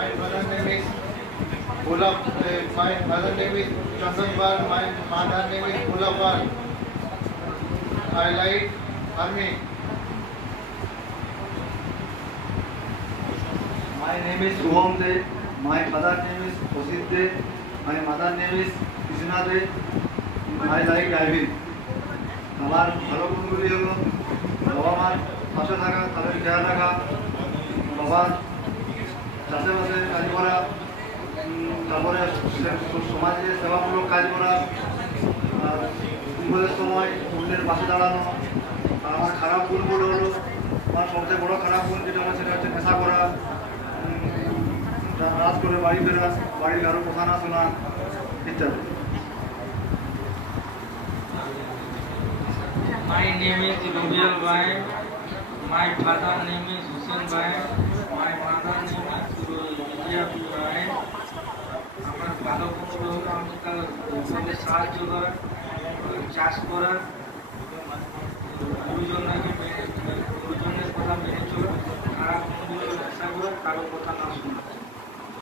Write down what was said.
My mother name is Gulab. My mother name is Chandanpal. My mother name is Gulabpal. I like army. My name is Ruham De. My father name is Osit De. My mother name is Krishna De. I like driving. আমার ভালো গুণগুলি হলো বাবা মার পাশে থাকা, তাদের খেয়াল রাখা, বাবার চাষাবাসে কাজ করা, তারপরে সমাজে সেবামূলক কাজ করা, আর বিপদের সময় অন্যের পাশে দাঁড়ানো। আর আমার খারাপ গুণগুলো হলো, আমার সবচেয়ে বড় খারাপ গুণ যেটা আমার সেটা হচ্ছে নেশা করা, রাত করে বাড়ি ফেরা, বাড়ির কারো কথা না শোনা ইত্যাদি। My name is Rubial Bhai. My father name is Hussein Bhai. My mother name is Vijaya Bhai. আমার ভালো গুণ হলো আমি তার সঙ্গে সাহায্য করা, চাষ করা, গুরুজনের কথা মেনে চলা, খারাপ গুণগুলো নেশা করা, কারো কথা না শোনা।